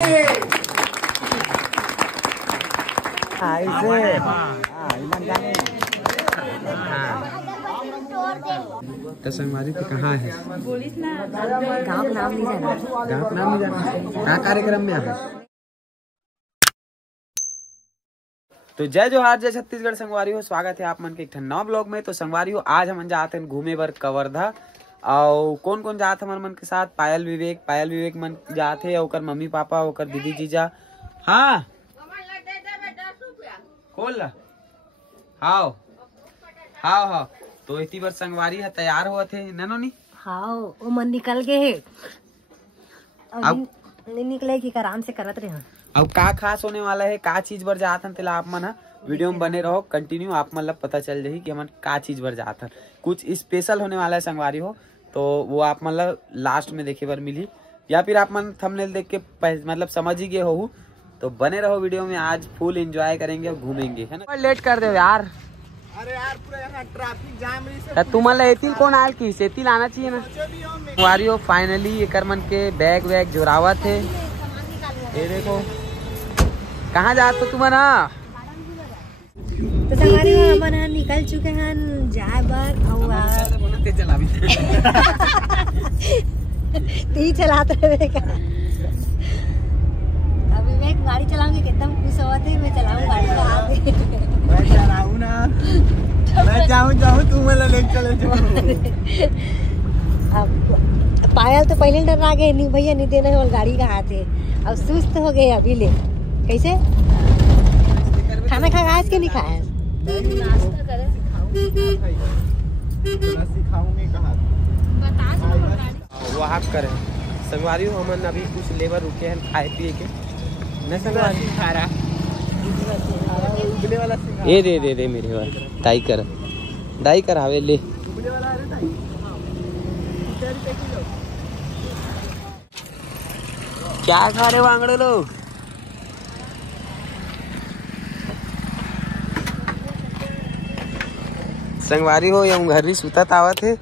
तो संगवारी तो कहाँ है? गाँव नाम नहीं जाना। गाँव नाम नहीं जाना। कहाँ कार्यक्रम में है? तो जय जोहार, जय छत्तीसगढ़ संगवारी हो। स्वागत है आप मन के एक नवा ब्लॉग में। तो संगवारी हो, आज हम जाते हैं घूमे बर कवर्धा। और कौन कौन जाते हमारे मन के साथ? पायल विवेक मन जाते, ओकर मम्मी पापा, ओकर दीदी जीजा। हाँ खोल हाओ हाओ हाओ। तो इतनी बार संगवारी है तैयार हुआ थे ननोनी। हाँ वो मन निकल गए है। अब नहीं निकले कि आराम से करत रहे। अब का खास होने वाला है, का चीज बर जाता तेला आप मन वीडियो में बने रहो कंटिन्यू। आप मतलब पता चल जाही कि हमन का चीज बर जाता। कुछ स्पेशल होने वाला है संगवारी हो, तो वो आप मतलब लास्ट में देखे बर मिली, या फिर आप मन थंबनेल देख के मतलब समझ ही गए हो। तो बने रहो वीडियो में, आज फुल एंजॉय करेंगे और घूमेंगे, है ना। लेट कर दे यार। अरे यार पूरा यहाँ ट्रैफिक जाम रही। तुम एतिल कौन आयल की सेतिल आना चाहिए ना। संगवारी हो फाइनली एकर मन के बैग वैग जोरावा थे। ये देखो कहाँ जाते हो तुम ना। तो संगवारी हो हमन निकल चुके हैं जाए बर। ती चलाते हुए का अभी मैं गाड़ी चलाऊंगी, एकदम खुश हुआ थे। मैं चलाऊं गाड़ी का आगे। मैं चलाऊं ना, मैं जाऊं तू मला ले चले जाओ। अब पायल तो पहले डरा गए, नहीं भैया नहीं देना है, गाड़ी का हाथ है। अब सुस्त हो गए अभी ले। कैसे खाना खा आज के नहीं खाया? नाश्ता करे सिखाऊंगी कहाँ वो आप करें। संगवारी हो हमन अभी कुछ लेबर रुके हैं खाए पिए के न। संगवारी खा रहा उबले वाला सिखा। ये दे मेरे वाला डाई कर आवे ले। उबले वाला अरे भाई क्या खा रहे वांगड़े लोग? संगवारी हो या घर्री सुतत आवत है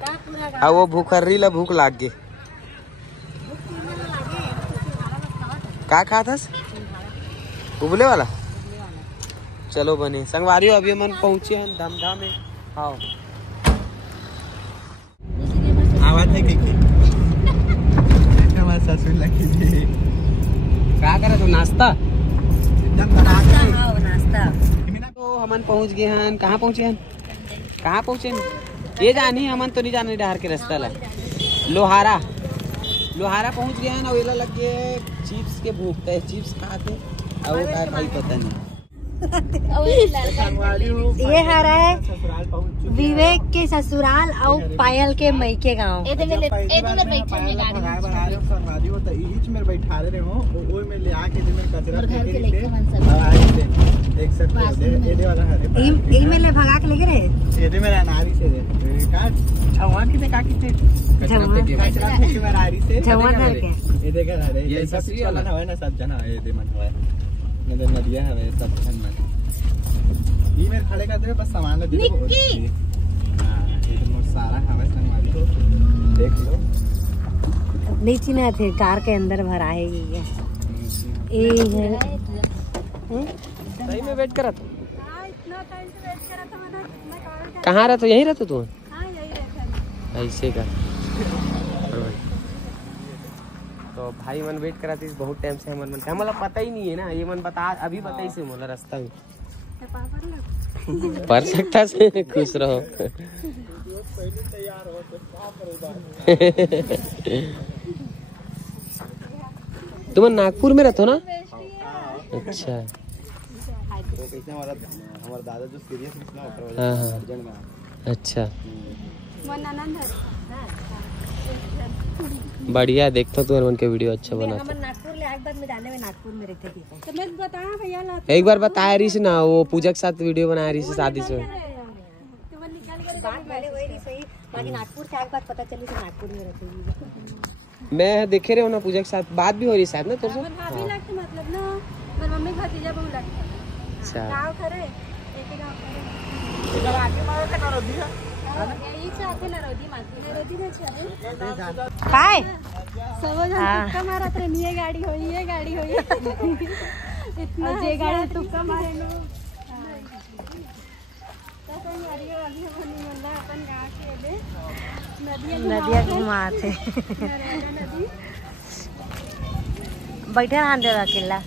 और वो भूखर्री ला भूख लाग गे। का खाथस? उबले वाला। चलो बने संगवारी हो अभी मन पहुंचे हैं धमधा में। आओ आवाज है कि हमारे ससुर लगी क्या करे तो नाश्ता एकदम बना के। हाँ नाश्ता। तो हमन पहुंच गए हैं। कहाँ पहुंचे हैं? कहाँ पहुंचे? ये जानी हमन तो नहीं जाने डहार के रास्ता ला। लोहारा पहुंच गए हैं। और ये लग गए चिप्स के भूखते है, चिप्स खाते और वो भाई पता नहीं। ये हरा है विवेक के ससुराल और पायल के मईके गाँव। भगा के लेके रहे सब जना नदिया है सब ये मेरे खड़े कर दे बस सामान दे दो। सारा हमें संगवारी को देख लो। नहीं चिन्ह थे कार के अंदर भराएगी ये है। सही में वेट करत। कहाँ रहते? यहीं रहते तू? ऐसे का। तो भाई मन वेट करा थी बहुत टाइम से। मन मतलब पता ही नहीं है ना, ये मन बता अभी बताई से मोला रास्ता में पर सकता से खुश रहो। तुम नागपुर में रहते हो ना? अच्छा हमारा दादा जो सीरियस हाँ अच्छा बढ़िया। देखता तू मन के वीडियो अच्छा बना। नागपुर ले एक बार में जाने में नागपुर में रहते थे तो मैं बताया भैया एक बार बताया रही से ना, वो पूजा के साथ वीडियो बना रही से शादी से। बात पहले वही रही सही, बाकी नागपुर से एक बार पता चली तो नागपुर में रहते। मैं देखे रहे हो ना पूजा के साथ बात भी हो रही शायद ना तेरे से। मतलब ना मेरी मम्मी भतीजा बहुत लगता। अच्छा गांव खरे एक गांव खरे काय मारत रे ये गाडी होई इतना जे गाडी तुक्का मारेलो अपन गाँव के नदिया घुमाते बैठे रहने दे अकेला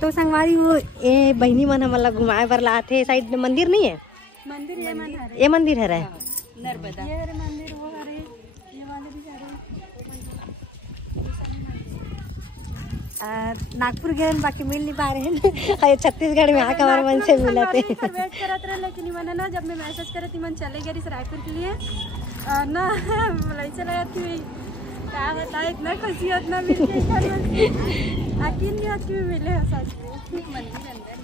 तो संगवारी वो ए बहनी मन हमला घुमाए बर लाते साइड में मंदिर नहीं है मंदिर ये मंदिर है रे नर्मदा ये मंदिर वो हरे ये वाले भी नागपुर गए बाकी मिल नहीं पा रहे हैं छत्तीसगढ़ में आकर हमारे मन से मिला थे वेट करत रहे लेकिन मैंने ना जब मैं मैसेज करे थी मन चले गई रायपुर के लिए ना मलाई चला थी क्या बता इतना खुशी उतना मिल के यकीन नहीं होती कि मिले सच में मंदिर अंदर।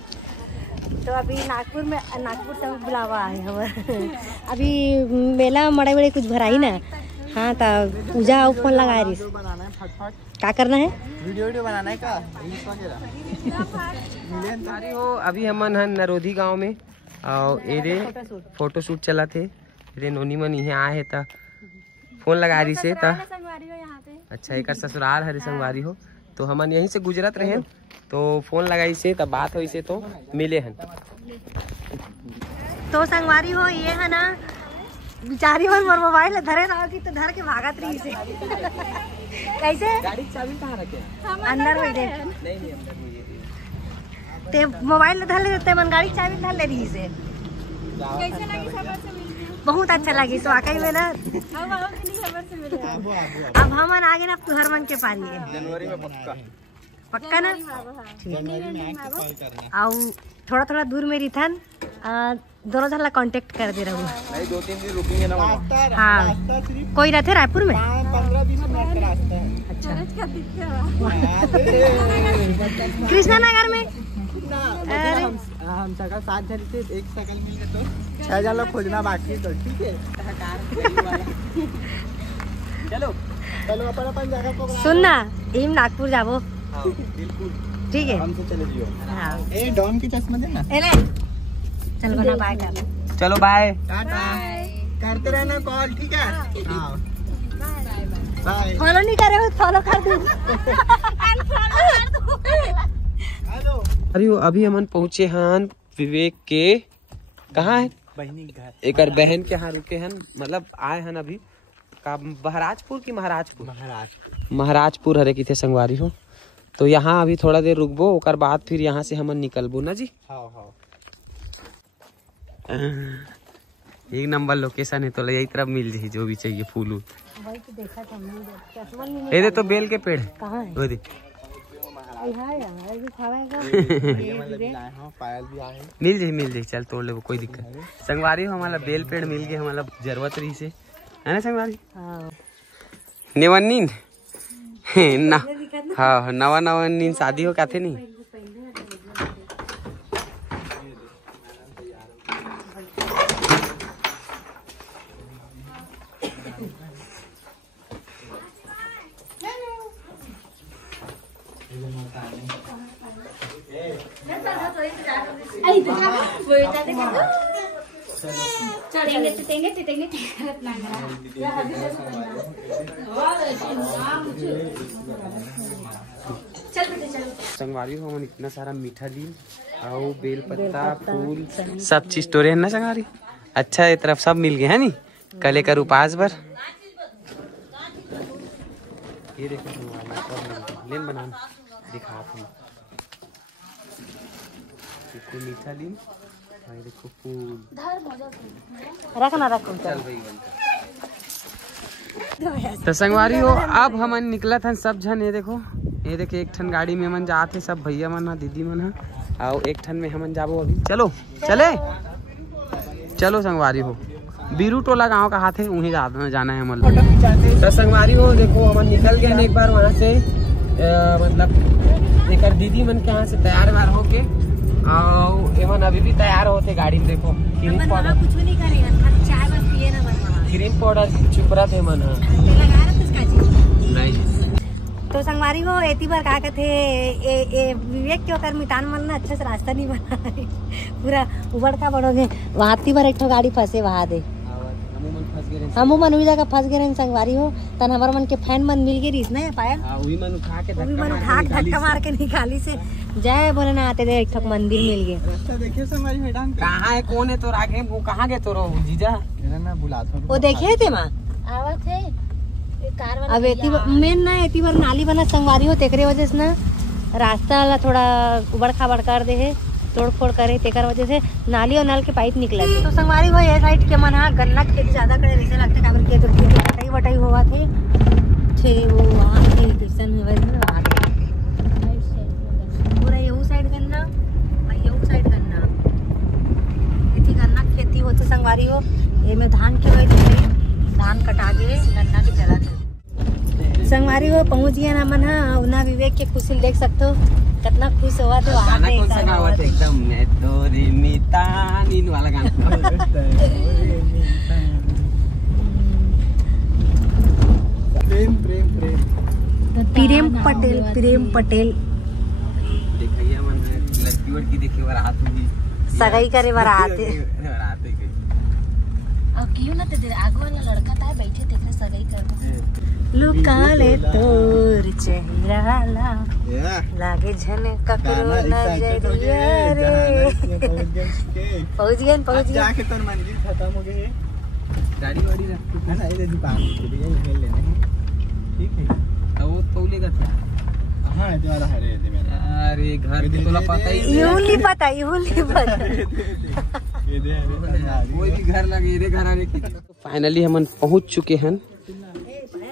तो अभी नागपुर से बुलावा है हमारे अभी मेला मड़े बड़े कुछ भराई ना। हाँ तो पूजा फोन लगाए रही बनाना है फटफट। क्या करना है वीडियो बनाना है का रील्स वगैरह हो। अभी हमन हन नरोधी गांव में और एरे फोटोशूट चला थे रे नोनी मन यहाँ आए था फोन लगा रही से ता अच्छा एक ससुराल हरे संगवारी हो तो हमन यहीं से गुजरत रहे तो फोन लगाई से तब बात हुई से तो मिले हन। तो संगवारी हो ये है ना बिचारी और मोर मोबाइल धरे रहोगी तो धर के भागत रही से कैसे गाड़ी की चाबी कहाँ रखे अंदर हो दे नहीं अंदर ते मोबाइल धर ले देते मन गाड़ी चाबी धर ले रही से कैसे लगी खबर से मिलके बहुत अच्छा लगी तो वाकई में ना खबर से मिले अब हम आगे ना तुहर मन के पारी है जनवरी में पक्का पक्का ना जनवरी में आके कॉल करना। और थोड़ा थोड़ा दूर में रिथन दोनों जन ला कांटेक्ट कर दे रहा हूँ नहीं 2-3 दिन रुकेंगे ना वहाँ। हाँ कोई रहते रायपुर में 15-20 मिनट का रास्ता है। कृष्णा नगर में हम सकल 7 जन से एक सकल मिल गए तो 6 जन लोग खोजना बाकी तो ठीक है। चलो चलो अपन जगह को सुन ना इम नागपुर जाबो बिल्कुल ठीक है हमसे चले जियो। हाँ ए डॉन की चश्मा देना। एले चल बना बाय कर चलो बाय टाटा करते रहना कॉल ठीक है। हाँ बाय। फॉलो नहीं करे हो फॉलो कर दूँ हेलो अरे अभी हमन पहुँचे हन विवेक के कहाँ है बहनी घर एक बहन के यहाँ रुके हन मतलब आए हन अभी का महाराजपुर की महाराजपुर हरे की थे संगवारी हो तो यहाँ अभी थोड़ा देर रुकबो ओकर बाद फिर यहाँ से हमन निकलबो ना जी। हाँ हाँ एक नंबर लोकेशन है तो यही तरफ मिल जाए जो भी चाहिए फूल वूल। भाई तो देखा था चश्मा नहीं ये तो बेल के पेड़ है कहाँ है वो देख पायल भी आए मिल जाए चल तोड़ ले कोई दिक्कत संगवारी हो हमारा बेल पेड़ मिल गए हमारा जरूरत रही से है ना संगवारी हाँ नेवनीन ना हाँ नवा नींद शादी हो क्या थे नहीं संगवारी हो हम इतना सारा मीठा ली और बेल पत्ता फूल सब चीज तोड़े है ना संगवारी। अच्छा ये तरफ सब मिल गए है नी कले का उपास भर ये देखो संगवारी लेन बना दिखा इतने मीठा ली देखो फूल रखना रखो चल भाई तो संगवारी हो अब हमन निकला था सब जन ये देखे एक ठन गाड़ी में मन जाते सब भैया मन दीदी मन है और एक ठन में हमन जाबो अभी चलो चलो संगवारी हो बीरू टोला गांव का हाथ है वहीं जाना है हमन तो संगवारी हो देखो हमन निकल गए एक बार वहाँ से मतलब एक दीदी मन के यहाँ से तैयार वार होके और एमन अभी भी तैयार होते गाड़ी में देखो क्रीम पाउडर कुछ भी नहीं करेगा चाय बस पिए ना क्रीम पाउडर चुप रहा थे मन लगा रहा था इसका नहीं। तो संगवारी हो एती बार का कहते ए विवेक के ओकर मितान मन ना अच्छे से रास्ता नहीं बना पूरा उबड़ का बड़ोगे वहाँ ती बार एक ठो गाड़ी फंसे वहाँ दे हम मन हुई जगह फंस गए संगवारी हो तन हमार मन के फैन मन मिल गई ना पायल वही मन उठा के धक्का मार के निकाली से जय बोले ना आते थे एक ठो मंदिर मिल गए। रास्ता देखिए संगवारी मैदान कहाँ है कौन है तो आगे वो कहाँ गए तो जीजा ना बुलाता वो देखे थे माँ आवत है कार वाला अब एती मेन ना एती बार नाली बना संगवारी हो तेकरे वजह से ना रास्ता ला थोड़ा उबड़ खाबड़ कर दे है तोड़ फोड़ करे तेकर वजह से नाली और नल के पाइप निकला थे। तो संगवारी हो ये साइड के मन हाँ गन्ना खेती ज्यादा करे वैसे लगता काबर के तो खेती कटाई वटाई हुआ थे छे वो वहाँ के किसान में वहाँ पूरा यहू साइड गन्ना और यहू साइड गन्ना इतनी गन्ना खेती होते संगवारी हो ये में धान के वजह धान कटा के गन्ना के चला थे संगवारी हो पहुँच गया ना मन हाँ उना विवेक के खुशी देख सकते हो कितना खुश हुआ थे वहाँ गाना कौन सा गावा थे एकदम मैं तोरी मितानीन वाला गाना प्रेम प्रेम प्रेम प्रेम पटेल देखिए मन लड़की वड़की देखे बारात होगी सगाई करे बारात बारात है कहीं और क्यों ना ते आगे वाला लड़का था बैठे देखने सगाई कर लुका ले तोर चेहरा ला या लागे झने ककरो नजरिया रे पहुंच गए जाके तो मंदिर खत्म हो गए गाड़ी वाड़ी रख है ना ये दुकान के लिए ले लेने हैं ठीक है तो वो तौलेगा क्या हां ये वाला है रे मेरा अरे घर के तोला पता ही यूं नहीं पता ये दे कोई भी घर लगे रे घर आने की फाइनली हम पहुंच चुके हैं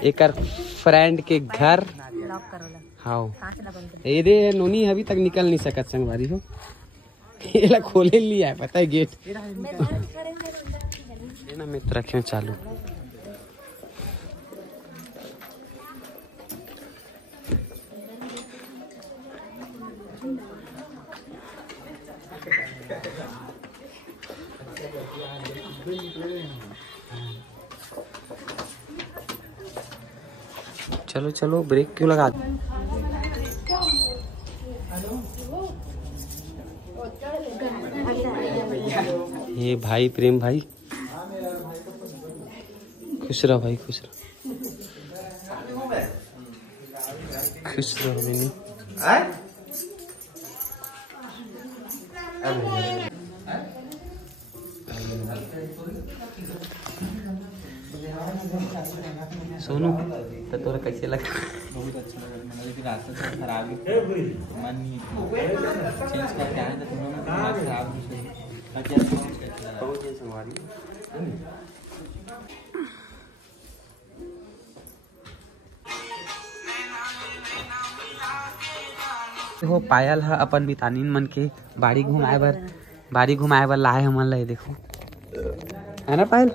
एक फ्रेंड के घर हाँ ये दे नोनी अभी तक निकल नहीं सकत संगवारी हो ये खोले लिया है पता है गेट ना मित्र रखे चालू चलो चलो ब्रेक क्यों लगा ये भाई प्रेम भाई खुश रहो भाई खुश रहो खुश रहो मैंने सोनू तो तोरा कैसे लगा बहुत अच्छा लगा लेकिन रास्ता थोड़ा खराब है मन नहीं चेंज करके आए तो तुम्हारा दिमाग खराब हो पायल है अपन बितानीन मन के बाड़ी घुमाए बर लाए हमन ला देखो है ना पायल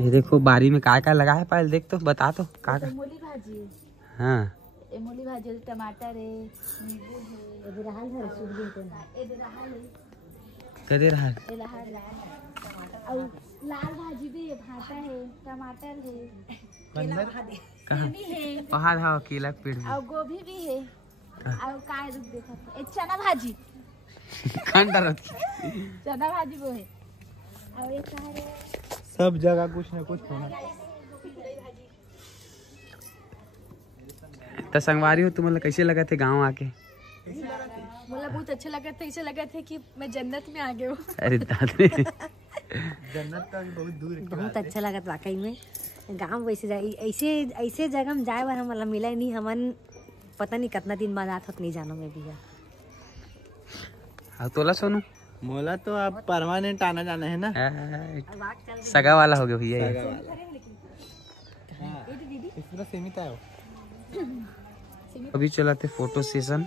ये देखो बारी में का लगा है पायल देख तो बता तो का मूली भाजी हाँ मूली भाजी टमाटर है नींबू है इधरहाल है कदे रहा और लाल भाजी भी है भाटा है टमाटर है कहाँ है पहाड़ हाँ केला के पेड़ में और गोभी भी है और काय रुक देखा एक चना भाजी खंडा रख चना भाजी वो है और एक का है सब जगह कुछ न कुछ होना तो संगवारी हो तुम्हें कैसे लगा थे गांव आके मुझे बहुत अच्छा लगा था ऐसे लगा था कि मैं जन्नत में आ गया हूँ अरे दादे जन्नत का बहुत दूर है बहुत अच्छा लगा वाकई में गाँव वैसे ऐसे जगह में जाए बार हमारा मिला ही नहीं हमन पता नहीं कितना दिन बाद आत नहीं जानो में भी हाँ तोला सोनू मोला तो अब परमानेंट आना जाना है ना सगा वाला हो गया भैया इसमें सीमित है अभी चला थे फोटो सेशन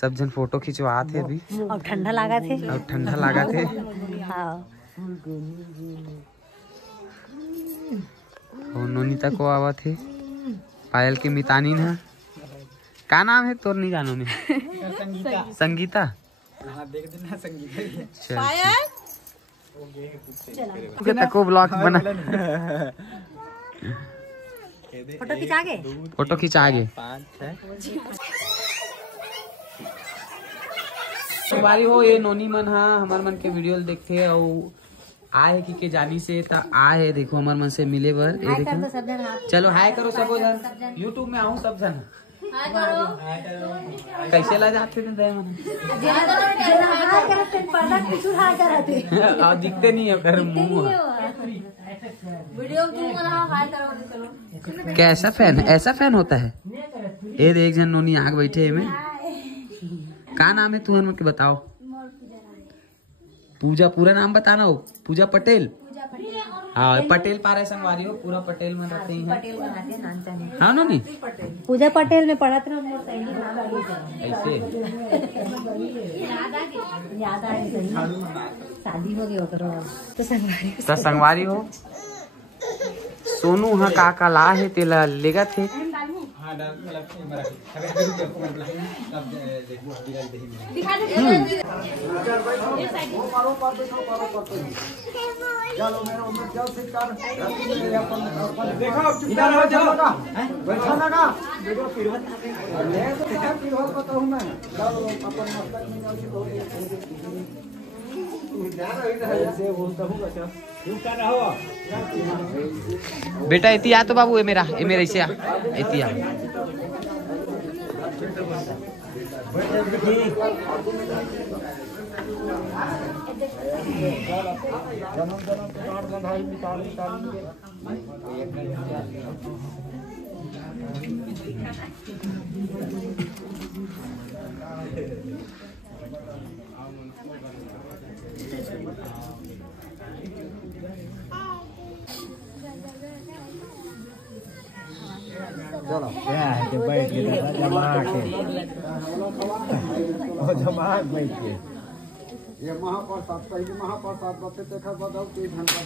सब जन फोटो खिंचवाते अभी और ठंडा लगा थे और ठंडा लगा थे हाँ और नोनीता को आवा थे पायल के मितानीन है का नाम है तोर नहीं जानो में संगीता देख देना संगीता तको ब्लॉग बना फोटो खिंचा के फोटो खिंचा गे 5 संगवारी हो ये नोनी मन हा हमार मन के वीडियो देखथे और आए है कि जानी से ता आए है देखो हमार मन से मिले बर ये हाय कर देखो दो सब जन हाथ चलो हाय करो सबो जन यूट्यूब में आऊं सब जन हाय करो कैसे ला जाते थे दे मन हाय करते पर्दा पीछे हाय करते और दिखते नहीं है कर मुंह वीडियो तुम बनाओ हाय करो चलो कैसा फैन ऐसा फैन होता है ये देख जन नोनी आग बैठे में का नाम है तुम्हारे मन के बताओ पूजा पूरा नाम बताना हो पूजा पटेल हाँ पटेल पारे संगवारी हो पूरा पटेल में रहते हैं पटेल बनाते हैं नाम जाने हाँ नोनी पूजा पटेल में पढ़ा था मोर सही नाम ऐसे याद आ गई शादी हो गई करो तो संगवारी हो सोनू हाँ का ला है तेला लेगा थे हां डाल मतलब बेटा इतिया तो बाबू ये मेरा इसे इतिया चलो बैठ के जमा के जमा बैठ के ये महाप्रसाद पहले महाप्रसाद बते देखा बताओ कि घंटा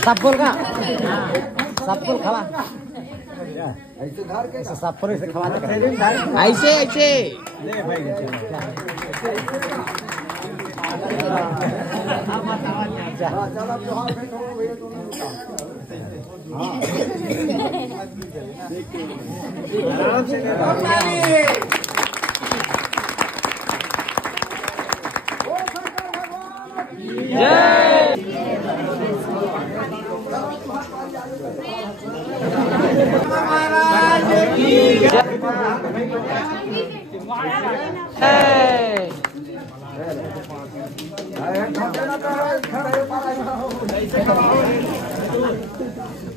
सब बोल का सब बोल खवा ऐसे धार के सब पर से खवा ऐसे ऐसे ले भाई चलो जोहार भेंट हो भैया दोनों आराम से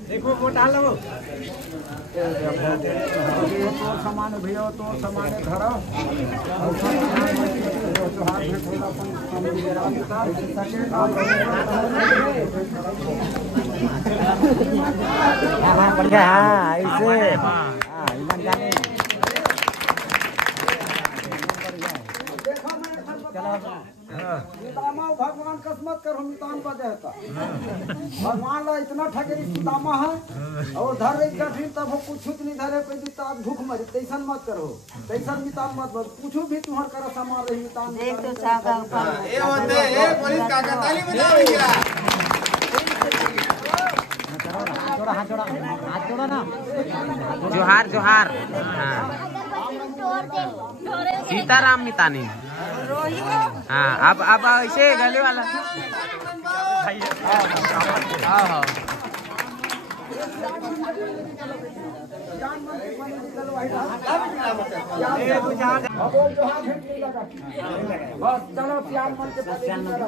देखो वो डालो तो सामान भैया तो सामान धरो हाँ ऐसे भगवान किस्मत कर मितान बजाता भगवान ला इतना ठगेरी सीतामा है और धर रही कठिन तब वो कुछ नहीं धरे पे दिता भूख मरे तैसन मत करो तैसन मितान मत बस कुछ भी तुम्हार कर सामान रही मितान देख तो चाका ए होते ए पुलिस काका ताली बजा भैया हाथ जोड़ा ना जोहार जोहार हाँ सीताराम मितानी हाँ अब ऐसे गले वाला हाँ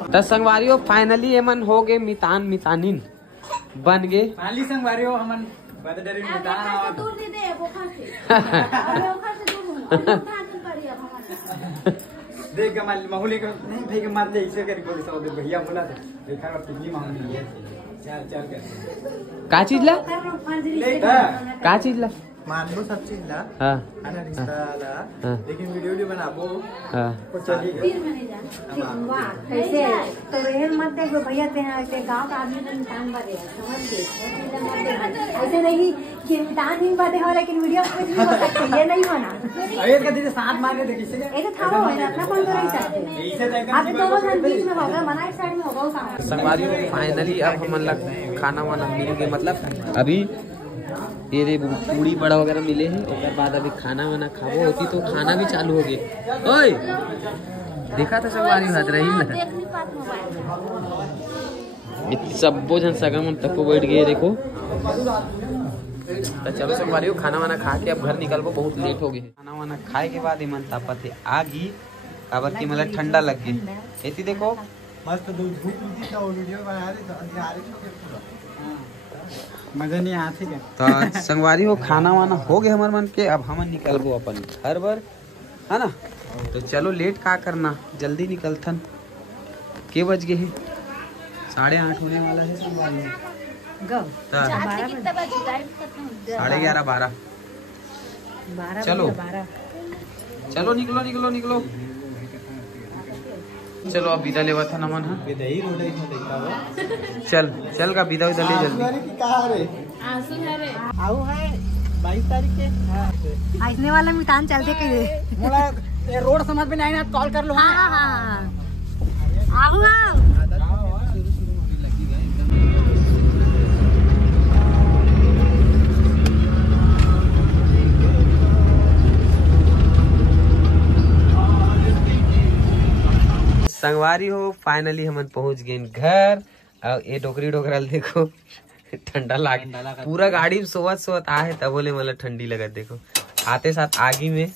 तो संगवारियों फाइनली एमन हो गए मितान मितानिन बन गए फाइनली संगवारियों हमन बदडरी मितान दूर दे दे बोखर से बोखर से दूर देख कमाल माहौली को नहीं भाई के मारते ऐसे कर गोली सब भैया बोला देखा का पिछली मांगनी है चल चल कर का चीज ला ले का चीज ला मान लो सब चीज ला हाँ है ना, रिश्ता ला, हाँ। लेकिन वीडियो बनाबो हाँ तो चलिए। कैसे तो रेहन मत देखो भैया, ते गाँव का आदमी तो इंसान बने समझ के, ऐसे नहीं कि इंसान ही बने हो लेकिन वीडियो में कुछ नहीं हो सकते, ये नहीं होना। एक का दीदी साथ मार के देखिए से ऐसे था वो अपना कौन तो नहीं चाहते। आप दोनों जन बीच में होगा, मना एक साइड में होगा वो काम। संगवारी फाइनली अब हम लोग खाना वाना मिल गए, मतलब अभी ये रे पूड़ी बड़ा वगैरह मिले हैं, और बाद अभी खाना वाना खाबो होती तो खाना भी चालू हो गए। ओए देखा था संगवारी हाथ रही ना, सबो जन सगम तक को बैठ गए देखो। तो चलो संगवारी खाना वाना खा के अब घर निकलबो, बहुत लेट हो गए। खाना वाना खाए के बाद मन तापत है आगी, काबर की मतलब ठंडा लग गई। ऐसी देखो मस्त दूध धूप तो वीडियो बना रहे तो अंधियारे तो मजा नहीं आती क्या? तो संगवारी हो खाना वाना हो गए हमारे मन के, अब हम निकलबो अपन घर बर, है ना। तो चलो लेट का करना, जल्दी निकलथन। के बज गए हैं? 8:30 होने वाला है संगवारी हो। गो तो 11:30 12। चलो चलो निकलो निकलो निकलो, चलो अब विदा लेवा था नमन। हाँ दही रोड इसमें देखा हो चल चल का विदा विदा ले जल्दी। की कहा रे आऊ है 22 तारीख के आइसने वाला मितान चलते कहीं मोला ये रोड समझ में नहीं ना, कॉल कर लो। हाँ हाँ आओ आओ। संगवारी हो फाइनली हम पहुंच गए घर। और ये डोकरी डोकरल देखो ठंडा लागे, पूरा गाड़ी में सोवत सोवत आए तब बोले मतलब ठंडी लगत। देखो आते साथ आगी में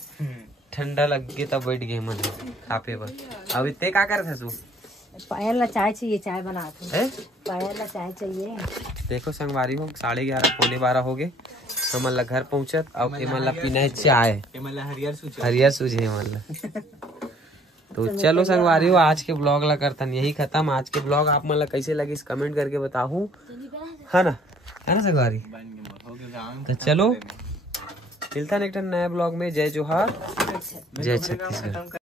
ठंडा लग गए तब बैठ गए मन खापे पर। अब इतने का कर तू? पायल ला चाय चाहिए, चाय बना दो। है पायल ला चाय चाहिए। देखो संगवारी हो 11:30 पौने 12 हो गए, हम मतलब घर पहुंचत। अब मतलब पीना है चाय, हरियर सूझे मतलब। तो चलो संगवारी हो आज के ब्लॉग ला करतन यही खत्म। आज के ब्लॉग आप मतलब कैसे लगे इस कमेंट करके बताओ, है ना संगवारी। तो चलो मिलता है एक नया ब्लॉग में। जय जोहार, जय छत्तीसगढ़।